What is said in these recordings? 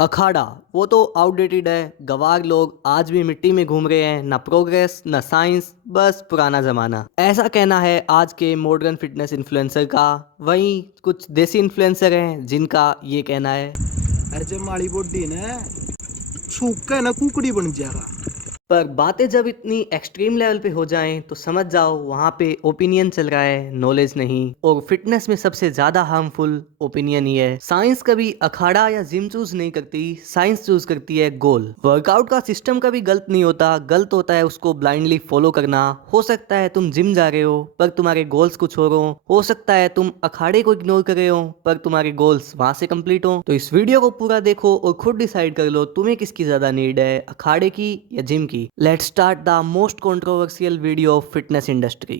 अखाड़ा वो तो आउटडेटेड है। गवार लोग आज भी मिट्टी में घूम रहे हैं, ना प्रोग्रेस ना साइंस, बस पुराना जमाना। ऐसा कहना है आज के मॉडर्न फिटनेस इन्फ्लुएंसर का। वहीं कुछ देसी इन्फ्लुएंसर हैं जिनका ये कहना है। अरे जब हमारी बॉडी ने सूख के ना कुकड़ी बन जाएगा। पर बातें जब इतनी एक्सट्रीम लेवल पे हो जाएं तो समझ जाओ वहाँ पे ओपिनियन चल रहा है, नॉलेज नहीं। और फिटनेस में सबसे ज्यादा हार्मफुल ओपिनियन ही है। साइंस कभी अखाड़ा या जिम चूज नहीं करती, साइंस चूज करती है गोल। वर्कआउट का सिस्टम कभी गलत नहीं होता, गलत होता है उसको ब्लाइंडली फॉलो करना। हो सकता है तुम जिम जा रहे हो पर तुम्हारे गोल्स कुछ और हो सकता है तुम अखाड़े को इग्नोर कर रहे हो पर तुम्हारे गोल्स वहां से कंप्लीट हो। तो इस वीडियो को पूरा देखो और खुद डिसाइड कर लो तुम्हें किसकी ज्यादा नीड है, अखाड़े की या जिम की। Let's start the most controversial video of fitness industry।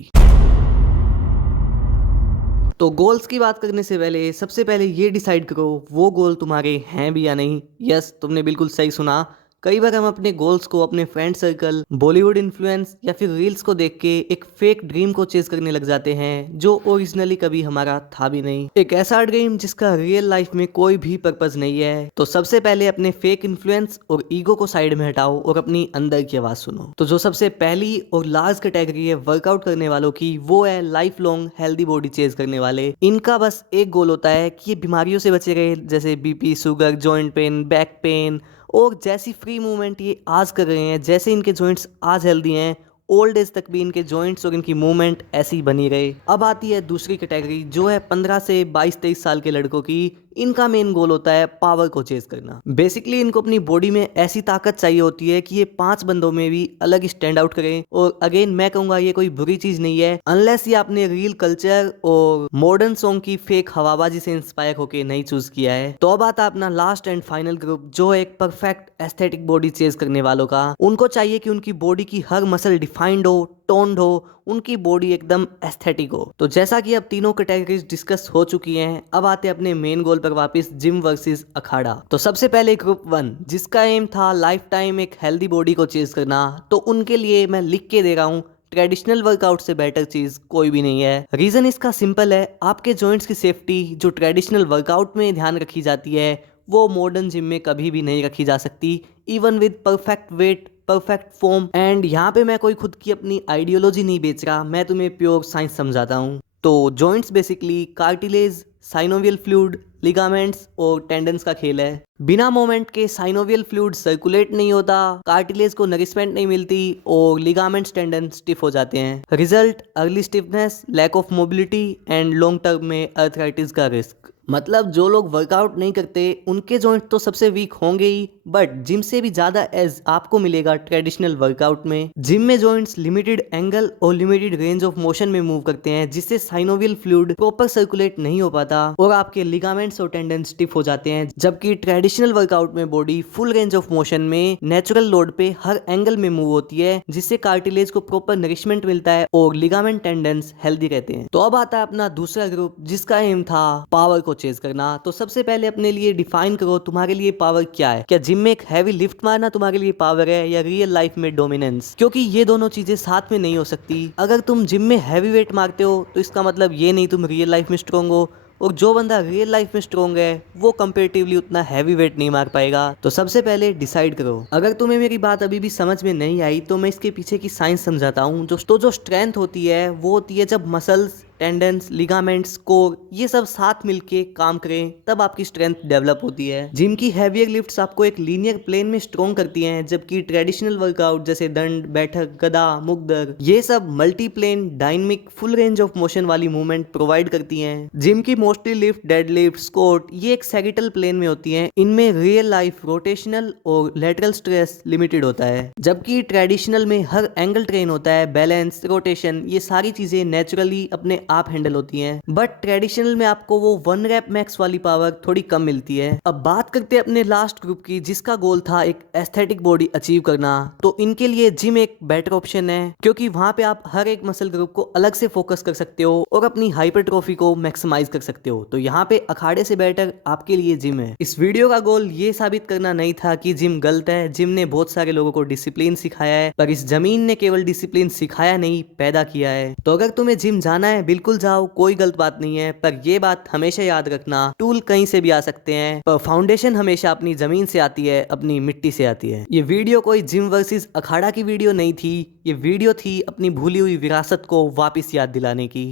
तो गोल्स की बात करने से पहले सबसे पहले ये डिसाइड करो वो गोल तुम्हारे हैं भी या नहीं। यस, तुमने बिल्कुल सही सुना। कई बार हम अपने गोल्स को अपने फ्रेंड सर्कल, बॉलीवुड इन्फ्लुएंस या फिर रील्स को देख के एक फेक ड्रीम को चेज करने लग जाते हैं जो ओरिजिनली कभी हमारा था भी नहीं। एक ऐसा ड्रीम जिसका रियल लाइफ में कोई भी पर्पस नहीं है। तो सबसे पहले अपने फेक इन्फ्लुएंस और ईगो को साइड में हटाओ और अपनी अंदर की आवाज सुनो। तो जो सबसे पहली और लार्ज कैटेगरी है वर्कआउट करने वालों की, वो है life long healthy body chase करने वाले। इनका बस एक गोल होता है कि ये बीमारियों से बचे रहे, जैसे BP, sugar, joint pain, back pain. और जैसी फ्री मूवमेंट ये आज कर रहे हैं, जैसे इनके जॉइंट्स आज हेल्दी हैं, ओल्ड एज तक भी इनके जॉइंट्स और इनकी मूवमेंट ऐसी ही बनी रहे। अब आती है दूसरी कैटेगरी जो है 15 से 22-23 साल के लड़कों की। इनका मेन गोल होता है पावर को चेज करना। बेसिकली इनको अपनी बॉडी में ऐसी ताकत चाहिए होती है कि ये 5 बंदों में भी अलग स्टैंड आउट करें। और अगेन मैं कहूंगा ये कोई बुरी चीज नहीं है, अनलेस ये आपने रील कल्चर और मॉडर्न सॉन्ग की फेक हवाबाजी से इंस्पायर होके नहीं चूज किया है। तो अब आता है अपना लास्ट एंड फाइनल ग्रुप जो है एक परफेक्ट एस्थेटिक बॉडी चेज करने वालों का। उनको चाहिए कि उनकी बॉडी की हर मसल डिफाइंड हो, टोन्ड हो, उनकी बॉडी एकदम एस्थेटिक हो। तो जैसा कि अब तीनों कैटेगरीज डिस्कस हो चुकी हैं, अब आते हैं अपने मेन गोल पर वापस, जिम वर्सेस अखाड़ा। तो सबसे पहले ग्रुप 1 जिसका एम था लाइफ टाइम एक हेल्दी बॉडी को चेज करना, तो उनके लिए मैं लिख के दे रहा हूँ ट्रेडिशनल वर्कआउट से बेटर चीज कोई भी नहीं है। रीजन इसका सिंपल है, आपके जॉइंट्स की सेफ्टी जो ट्रेडिशनल वर्कआउट में ध्यान रखी जाती है वो मॉडर्न जिम में कभी भी नहीं रखी जा सकती, even with perfect weight, perfect form. And यहाँ पे मैं कोई खुद की अपनी आइडियोलॉजी नहीं बेच रहा, मैं तुम्हें प्योर साइंस समझाता हूँ। तो joints basically cartilage, synovial fluid, ligaments और टेंडन्स का खेल है। बिना मोमेंट के साइनोवियल फ्लूइड सर्कुलेट नहीं होता, कार्टिलेज को नरिशमेंट नहीं मिलती और लिगामेंट्स, टेंडन स्टिफ हो जाते हैं। Result early stiffness, lack of mobility and long term में अर्थराइटिस का रिस्क। मतलब जो लोग वर्कआउट नहीं करते उनके जॉइंट तो सबसे वीक होंगे ही, बट जिम से भी ज्यादा एज आपको मिलेगा ट्रेडिशनल वर्कआउट में। जिम में जॉइंट्स लिमिटेड एंगल और लिमिटेड रेंज ऑफ मोशन में मूव करते हैं जिससे साइनोवियल फ्लूइड प्रॉपर सर्कुलेट नहीं हो पाता और आपके लिगामेंट्स और टेंडन स्टिफ हो जाते हैं। जबकि ट्रेडिशनल वर्कआउट में body full range of motion में नेचुरल लोड पे हर एंगल में मूव होती है जिससे कार्टिलेज को प्रॉपर नरिशमेंट मिलता है और लिगामेंट, टेंडन्स हेल्दी रहते हैं। तो अब आता है अपना दूसरा ग्रुप जिसका एम था पावर को चेज करना। तो सबसे पहले अपने लिए डिफाइन करो तुम्हारे लिए पावर क्या है। क्या जिम में एक हैवी लिफ्ट मारना तुम्हारे लिए पावर है या रियल लाइफ में डोमिनेंस? क्योंकि ये दोनों चीजें साथ में नहीं हो सकती। अगर तुम जिम में हैवी वेट मारते हो तो इसका मतलब ये नहीं तुम रियल लाइफ में स्ट्रॉन्ग हो, और जो बंदा रियल लाइफ में स्ट्रॉन्ग है वो कंपेरेटिवली उतना हैवी वेट नहीं मार पाएगा। तो सबसे पहले डिसाइड करो। अगर तुम्हें मेरी बात अभी भी समझ में नहीं आई तो मैं इसके पीछे की साइंस समझाता हूँ। जो स्ट्रेंथ होती है वो होती है जब मसल्स, टेंडेंस, लिगामेंट्स, कोर ये सब साथ मिलके काम करें तब आपकी स्ट्रेंथ डेवलप होती है। जिम की हैवियर लिफ्ट्स आपको एक लीनियर प्लेन में स्ट्रॉन्ग करती हैं, जबकि ट्रेडिशनल वर्कआउट जैसे दंड, बैठक, गदा, मुग्दर ये सब multi plane, dynamic, full range of motion वाली मूवमेंट प्रोवाइड करती हैं। जिम की मोस्टली लिफ्ट, डेडलिफ्ट, स्क्वाट ये एक सैगिटल प्लेन में होती हैं। इनमें रियल लाइफ रोटेशनल और लेटरल स्ट्रेस लिमिटेड होता है, जबकि ट्रेडिशनल में हर एंगल ट्रेन होता है, बैलेंस, रोटेशन ये सारी चीजें नेचुरली अपने आप हैंडल होती हैं। बट ट्रेडिशनल में आपको वो 1 रैप मैक्स वाली पावर थोड़ी कम मिलती है। अब बात करते हैं अपने लास्ट ग्रुप की जिसका गोल था एक एस्थेटिक बॉडी अचीव करना। तो इनके लिए जिम एक बेटर ऑप्शन है क्योंकि वहां पे आप हर एक मसल ग्रुप को अलग से फोकस कर सकते हो और अपनी हाइपरट्रॉफी को मैक्सिमाइज कर सकते हो। तो यहाँ पे अखाड़े से बेटर आपके लिए जिम है। इस वीडियो का गोल ये साबित करना नहीं था कि जिम गलत है। जिम ने बहुत सारे लोगों को डिसिप्लिन सिखाया है, पर इस जमीन ने केवल डिसिप्लिन सिखाया नहीं, पैदा किया है। तो अगर तुम्हें जिम जाना है बिल्कुल जाओ, कोई गलत बात नहीं है, पर ये बात हमेशा याद रखना, टूल कहीं से भी आ सकते हैं, पर फाउंडेशन हमेशा अपनी जमीन से आती है, अपनी मिट्टी से आती है। ये वीडियो कोई जिम वर्सेस अखाड़ा की वीडियो नहीं थी, ये वीडियो थी अपनी भूली हुई विरासत को वापस याद दिलाने की।